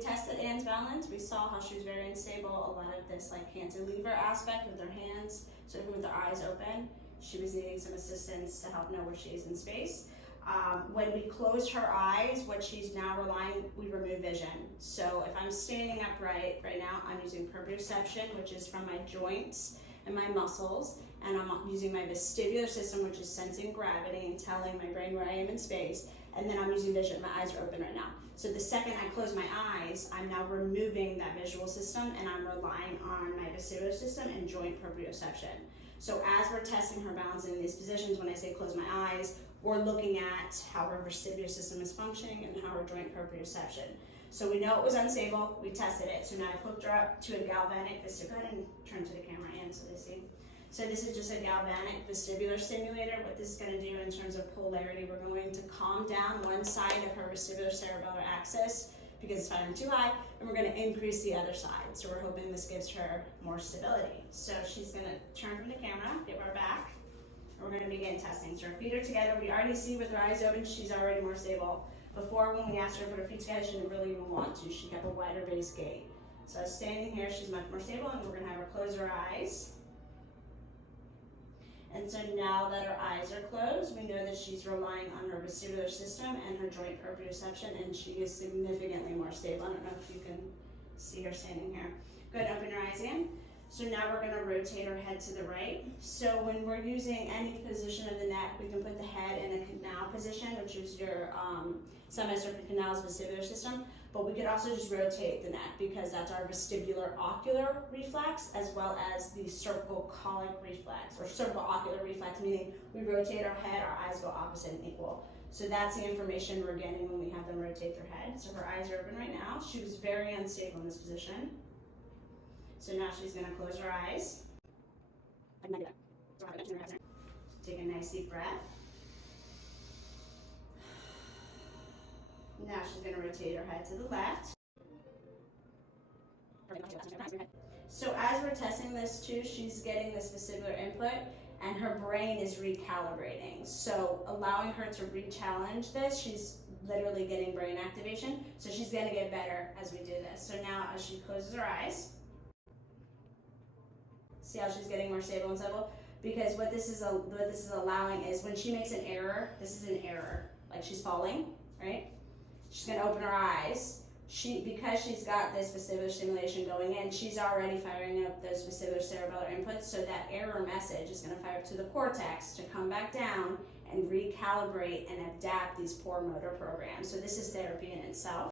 tested Anne's balance. We saw how she was very unstable, a lot of this like cantilever aspect with her hands, so even with her eyes open, she was needing some assistance to help know where she is in space. When we close her eyes, what she's now relying, we remove vision. So if I'm standing upright right now, I'm using proprioception, which is from my joints and my muscles, and I'm using my vestibular system, which is sensing gravity and telling my brain where I am in space, and then I'm using vision. My eyes are open right now. So the second I close my eyes, I'm now removing that visual system and I'm relying on my vestibular system and joint proprioception. So as we're testing her balance in these positions, when I say close my eyes, we're looking at how her vestibular system is functioning and how her joint proprioception. So we know it was unstable, we tested it. So now I flipped her up to a galvanic vestibular, go ahead and turn to the camera and so they see. So this is just a galvanic vestibular stimulator. What this is going to do in terms of polarity, we're going to calm down one side of her vestibular cerebellar axis because it's firing too high, and we're going to increase the other side. So we're hoping this gives her more stability. So she's going to turn from the camera, give her back, and we're going to begin testing. So her feet are together. We already see with her eyes open, she's already more stable. Before, when we asked her to put her feet together, she didn't really even want to. She kept a wider base gait. So standing here, she's much more stable, and we're going to have her close her eyes. And so now that her eyes are closed, we know that she's relying on her vestibular system and her joint proprioception, and she is significantly more stable. I don't know if you can see her standing here. Go ahead and open your eyes again. So now we're going to rotate her head to the right. So when we're using any position of the neck, we can put the head in a canal position, which is your semicircular canal's vestibular system. But we could also just rotate the neck because that's our vestibular ocular reflex, as well as the cervical-colic reflex, or cervical-ocular reflex, meaning we rotate our head, our eyes go opposite and equal. So that's the information we're getting when we have them rotate their head. So her eyes are open right now. She was very unstable in this position. So now she's going to close her eyes. Take a nice deep breath. Now she's going to rotate her head to the left. So as we're testing this too, she's getting this vestibular input and her brain is recalibrating. So allowing her to re-challenge this, she's literally getting brain activation. So she's going to get better as we do this. So now as she closes her eyes, see how she's getting more stable and stable? Because what this is allowing is when she makes an error, this is an error, like she's falling, right? She's going to open her eyes. Because she's got this vestibular stimulation going in, she's already firing up those vestibular cerebellar inputs, so that error message is going to fire up to the cortex to come back down and recalibrate and adapt these poor motor programs. So this is therapy in itself.